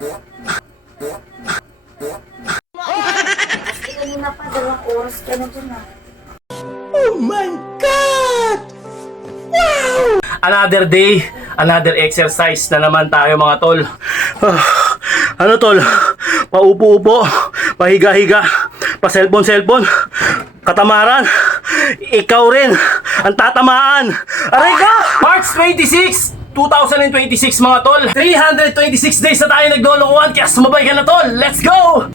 Kasi kanina pa, 2 oras ka na dyan ah. Oh my God! Wow! Another day, another exercise na naman tayo mga tol. Ano tol? Paupo-upo, pahiga-higa, pa-cellphone-cellphone, katamaran. Ikaw rin ang tatamaan. Aray ka! March 26, 2026 mga tol. 326 days na tayo naglolokohan, kaya sumabay ka na tol. Let's go!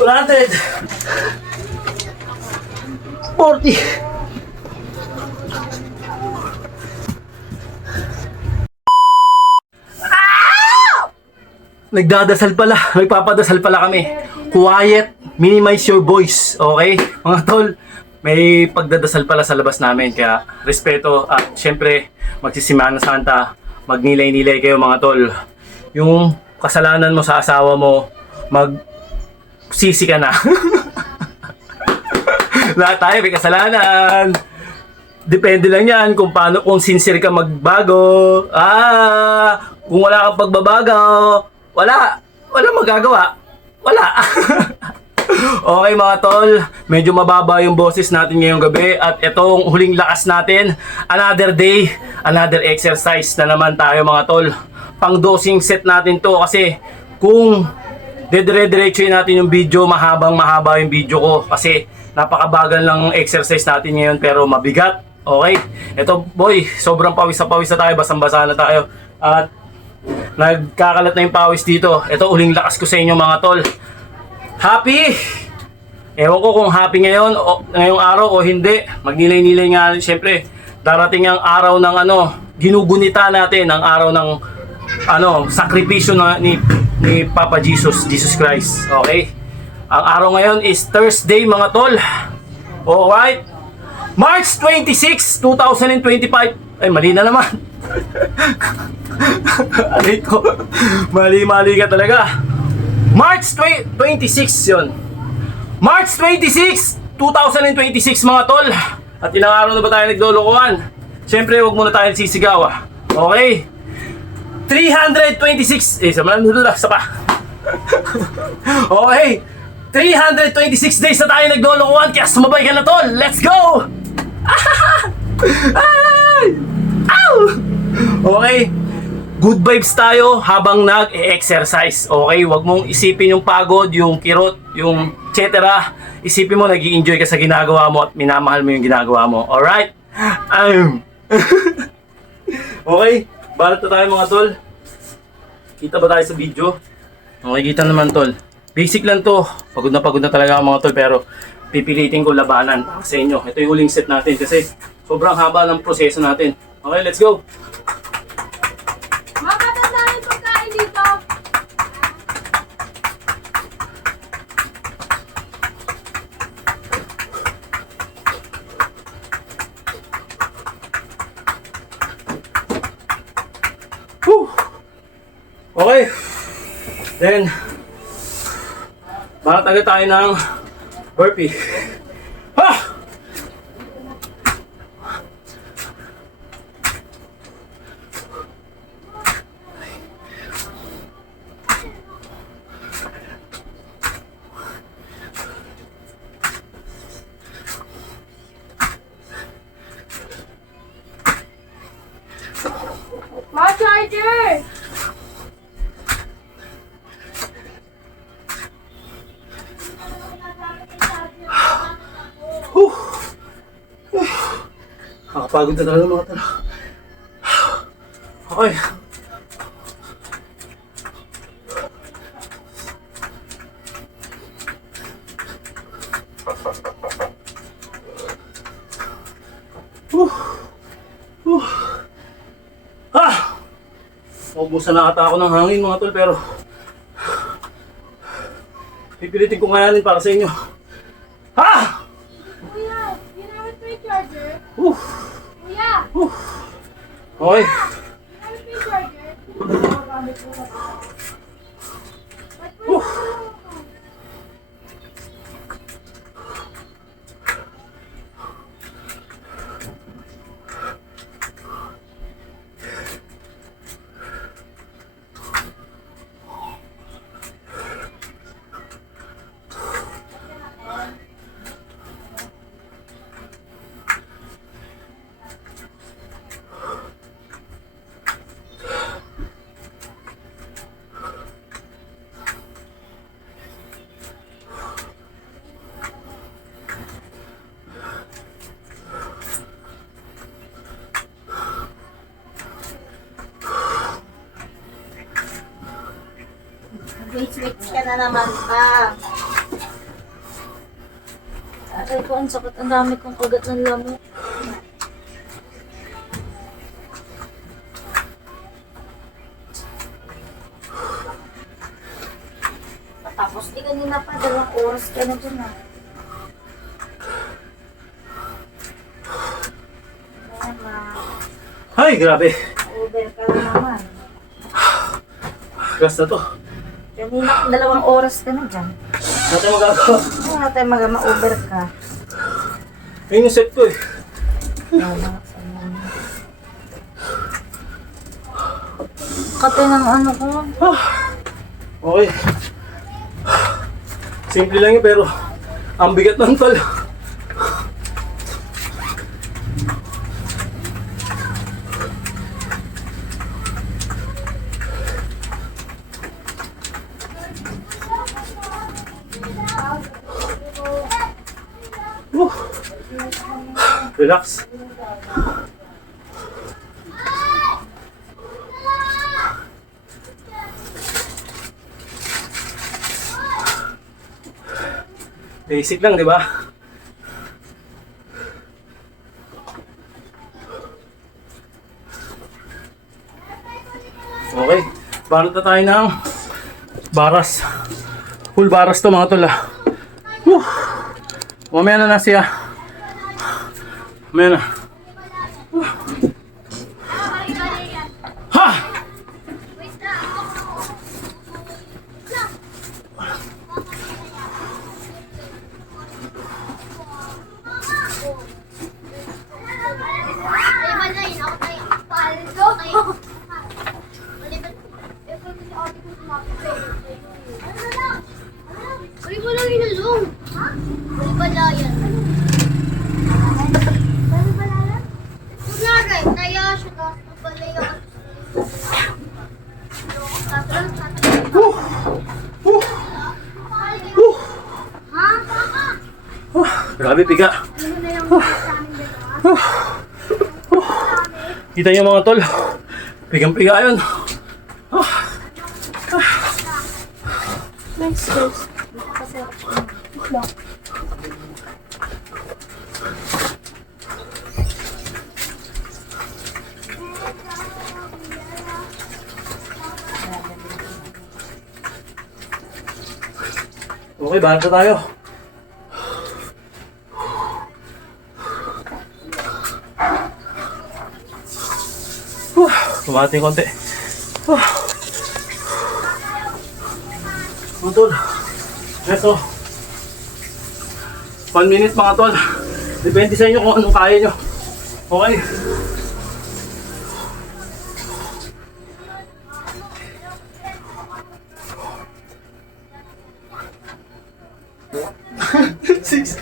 $100 40 Nagdadasal pala, nagpapadasal pala kami. Quiet, minimize your voice, okay? Mga tol, may pagdadasal pala sa labas namin, kaya respeto at syempre magsisimana Santa, magnilay-nilay kayo mga tol. Yung kasalanan mo sa asawa mo, sisi ka na. Lahat tayo may kasalanan. Depende lang yan kung paano, kung sincere ka magbago. Kung wala kang pagbabago, wala magagawa. Wala. Okay mga tol, medyo mababa yung boses natin ngayong gabi at itong huling lakas natin. Another day, another exercise na naman tayo mga tol. Pang-dosing set natin to kasi kung dire-diretsuin natin yung video, mahaba yung video ko kasi napakabagal ng exercise natin ngayon pero mabigat. Okay? Ito boy, sobrang pawis na tayo, basang-basa na tayo at nagkakalat na yung pawis dito. Ito uling lakas ko sa inyo mga tol. Happy! Ewan ko kung happy ngayon o ngayong araw o hindi. Magnilay-nilay nga syempre. Darating ang araw ng ginugunita natin, ang araw ng sakripisyo ni Papa Jesus Christ. Okay? Ang araw ngayon is Thursday mga tol. Alright? March 26, 2025. Ay, mali na naman. Aray ko. Mali ka talaga. March 26 yun. March 26, 2026 mga tol. At ilang araw na ba tayo naglolokohan? Siyempre, huwag muna tayo sisigaw. Okay? 326 isa pa. Okay. 326 days na tayo naglolokohan, kaya sumabay ka na tol. Let's go! Ay! Ow! Okay. Good vibes tayo habang nag-exercise. Okay? Huwag mong isipin yung pagod, yung kirot, yung etc. Isipin mo nag-i-enjoy ka sa ginagawa mo at minamahal mo yung ginagawa mo. Alright? Okay? Balat na tayo mga tol. Kita ba tayo sa video? Okay, kita naman tol. Basic lang to. Pagod na talaga ang mga tol pero pipilitin ko labanan sa inyo. Ito yung huling set natin kasi sobrang haba ng proseso natin. Okay, let's go! Makatanda yung pagkain dito. Whew. Okay. Then, makatagal tayo ng burpee. Ha! Mga charger! Nakakapagod na talaga mga tala. Okay. Naubusan na ata ako ng hangin mga tol pero pipilitin ko ngayanin para sa inyo. Ha! Kuya, ginamit mo yung charger? Kuya! Ginamit Okay. mo yung charger? Wait ka na naman pa. Aray ko, ang sakit. Ang dami kong kagat ng lamok. Tapos di kanina pa, 2 oras ka na dyan ah. Ayan na. Ay, grabe. Over ka na naman. Gas na to. Kanina, 2 oras ka na dyan. Natin magagawa. Ano natin ma-over ka? Ayun yung set ko eh. Kate ng ano ko. Okay. Simple lang yun pero ang bigat ng tol. Relax. Basic lang, di ba? Okay, balot na tayo ng baras. Full baras to mga tol ah. Whew. Mamaya na siya. Mamaya na. Ha! Grabe, piga. Kita niyo mga tol. Pigang-piga yun. Nice face. Okay, bahala na tayo. Kumati konti. Mga tol. Eto. 1 minute mga tol. Depende sa inyo kung anong kaya nyo. Okay. Six.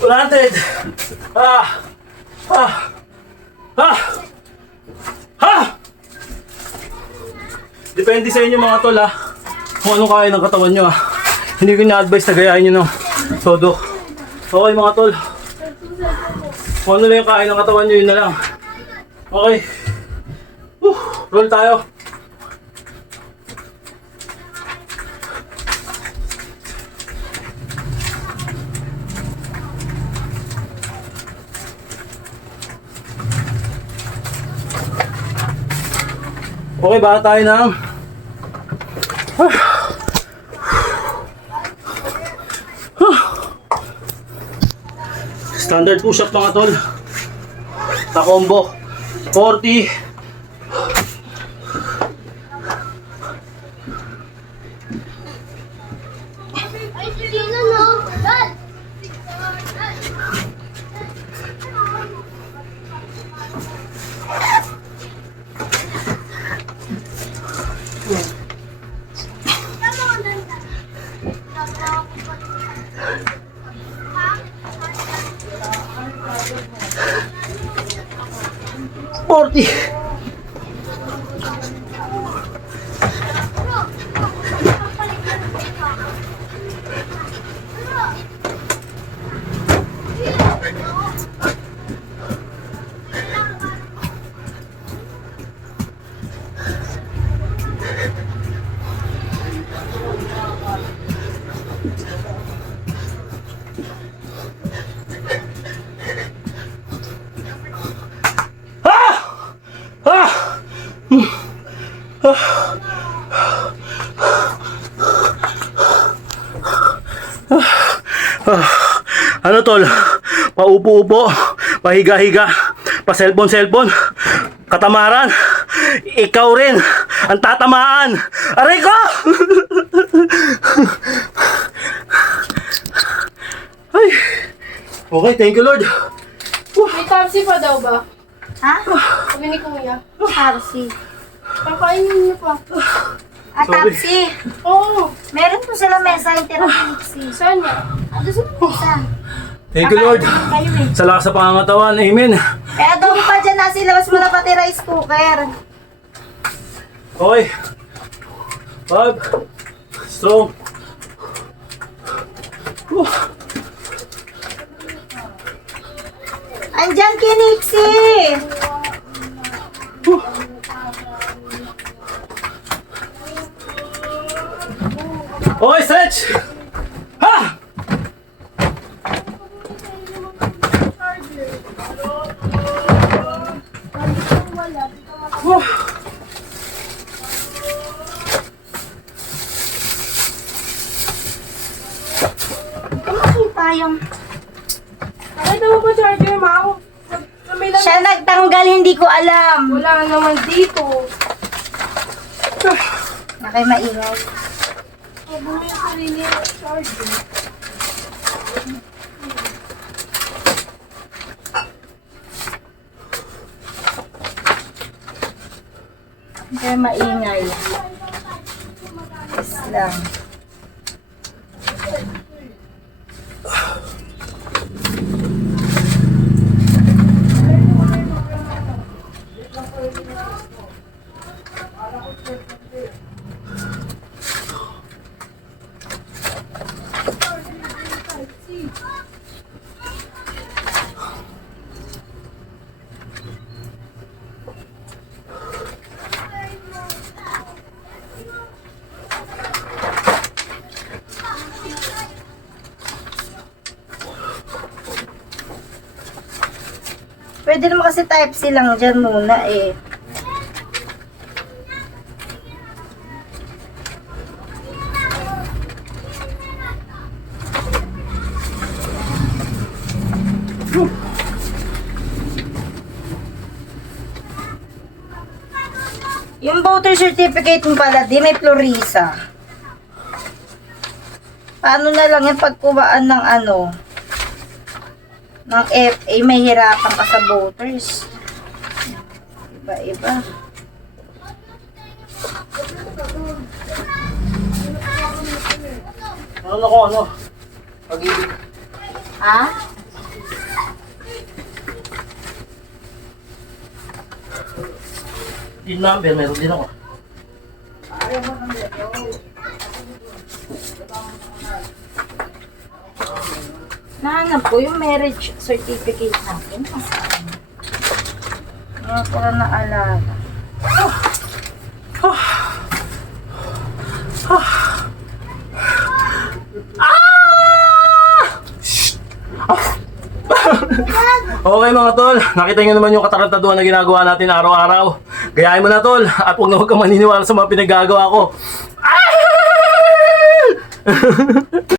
Planted! Depende sa inyo mga tol kung anong kaya ng katawan nyo Hindi ko na-advise na gayahin nyo ng todo. Okay mga tol. Kung ano lang yung kaya ng katawan nyo, yun na lang. Okay. Roll tayo. Okay ba tayo ng... Standard push-up mga tol. Sa combo. 40. Forty. Ano tol? Paupo-upo, pahiga-higa, pa-cellphone-cellphone, katamaran, ikaw rin ang tatamaan. Aray ko! Ay. Okay, thank you Lord. May Tapsi pa daw ba? Ha? Sabi ni Kuya. Tapsi. Kakainin niyo pa. Ah, Tapsi. Oo. Meron po sila mesa yung Tapsi. Saan niya? Ando sa mesa. Thank you Lord. Kayo eh. Sa lakas sa pangangatawan, amen. Kaya adobo pa dyan nasa ilabas mo na pati rice cooker. Okay. 5. Strong. Andyan kiniksi. Okay, stretch! Ha! Makita yung... Nakita mo ba charger, Mau? May lang. Siya nagtanggal, hindi ko alam. Wala naman dito. Nakay maingay. Ay, bumili yung sarili yung charger. Nakay maingay. Yes lang. Pwede naman kasi type C lang dyan muna eh. Yung voter certificate mo pala, di may Florisa. Paano na lang yung pagkuhaan ng ano? Ng FA, may hirapan ka sa voters. Iba-iba. Ano ko, ano? Pag-ibig. Ha? Din number, meron din ako. Nahanap ko yung marriage certificate natin. Ngayon ko lang naalala. Okay mga tol, nakita nyo naman yung katarantaduhan na ginagawa natin araw-araw. Gayahin mo na, tol. At huwag kang maniniwala sa mga pinagagawa ko. Ah!